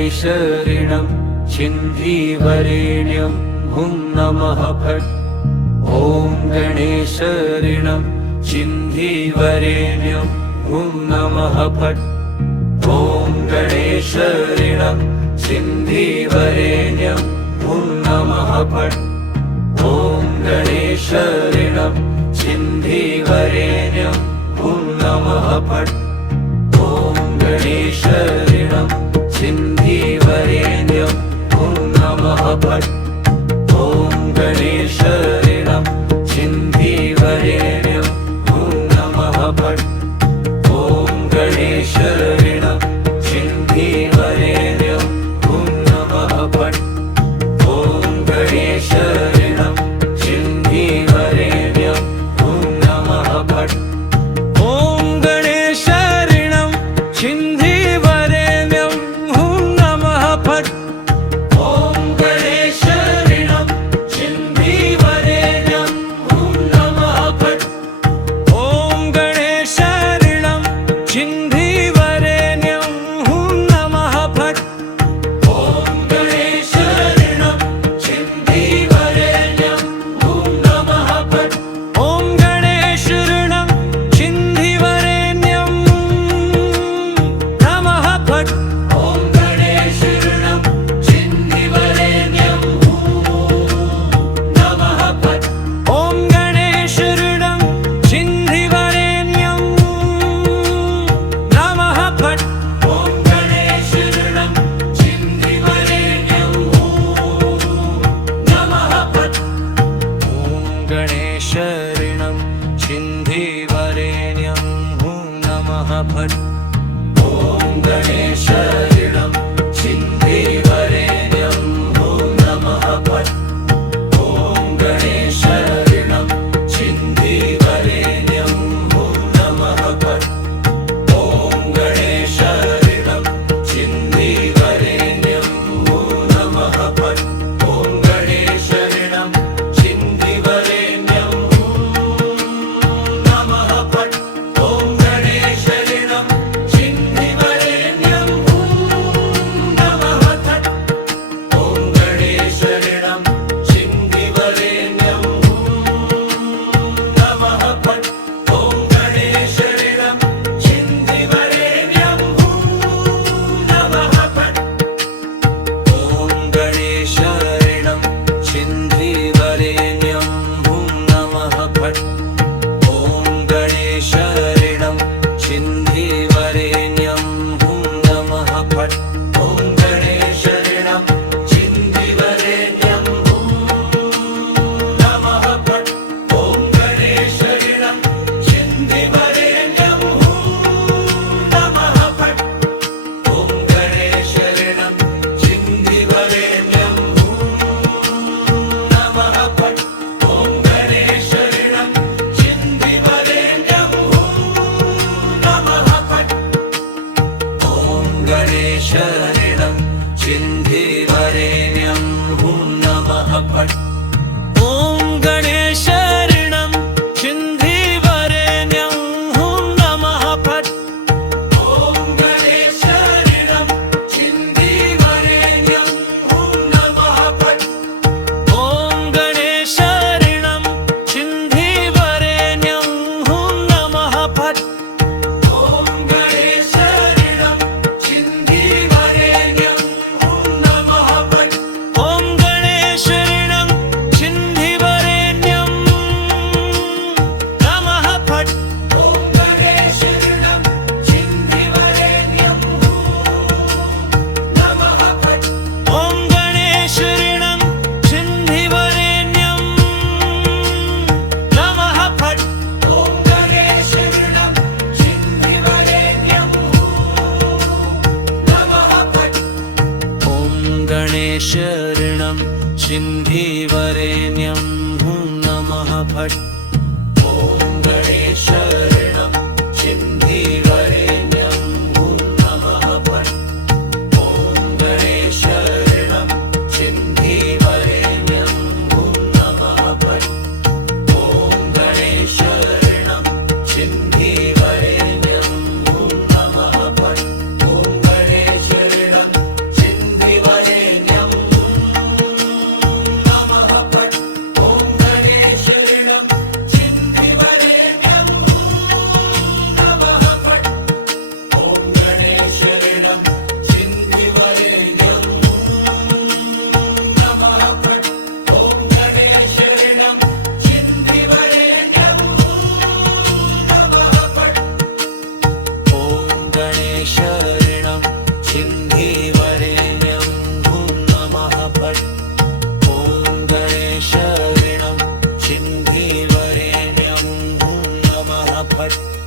गणेशऋणं छिन्धीवरेण्यं हुं नमः फट्। ॐ गणेशऋणं छिन्धीवरेण्यं हुं नमः फट्। ॐ गणेशऋणं छिन्धीवरेण्यं हुं नमः फट्। ॐ गणेशऋणं छिन्धीवरेण्यं हुं नमः फट्। ॐ गणेशऋणं छिन्धीवरेण्यं हुं नमः फट्। ॐ गणेशऋणं छिन्धीवरेण्यं हुं नमः फट्। ॐ गणेशऋणं छिन्धीवरेण्यं हुं नमः फट्। ॐ गणेशऋणं छिन्धीवरेण्यं हुं नमः फट्। ॐ गणेशऋणं छिन्धीवरेण्यं हुं नमः फट्। ॐ गणेशऋणं छिन्धीवरेण्यं हुं नमः फट्। ॐ गणेशऋणं छिन्धीवरेण्यं हुं नमः फट्। ॐ गणेशऋणं छिन्धीवरेण्यं हुं नमः फट्। ॐ गणेशऋणं छिन्धीवरेण्यं नमः फट्। ॐ गणेशऋणं छिन्धीवरेण्यं नमः फट्। ॐ गणेशऋणं छिन्धीवरेण्यं नमः फट्। ॐ गणेशऋणं छिन्धीवरेण्यं नमः फट्। ॐ गणेशऋणं छिन्धीवरेण्यं हुं नमः फट्। ॐ गणेशऋणं छिन्धीवरेण्यं हुं नमः फट्। ॐ गणेशऋणं छिन्धीवरेण्यं हुं नमः फट्। ॐ गणेशऋणं छिन्धीवरेण्यं हुं नमः फट्। ॐ गणेशऋणं छिन्धीवरेण्यं नमः फट्। ॐ गणेशऋणं छिन्धीवरेण्यं नमः फट्। भट्ट